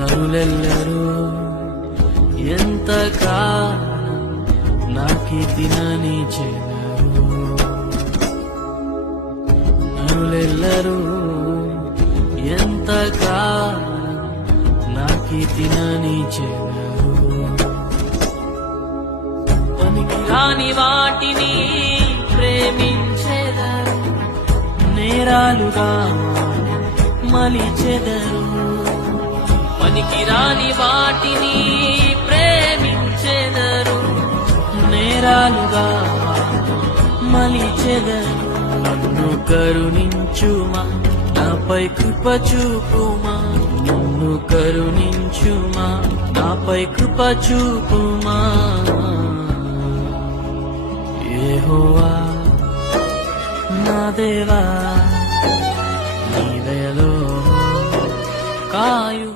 నరులెల్లరూ ఎంతకాలం నాకి తినని చెదరు. నరులెల్లరూ ఎంతకాలం నాకి తినని చెదరు. పనికిరాని వాటిని ప్రేమించెదరు, నేరాలుగా మలిచెదరు. పనికిరాని వాటిని ప్రేమించెదరు, నేరాలుగా మలిచెదరు. నన్ను కరుణించుమా, నాపై కృప చూపుమా. నన్ను కరుణించుమా, నాపై కృప చూపుమా. యెహోవా నా దేవా, నీవేలో కాయు.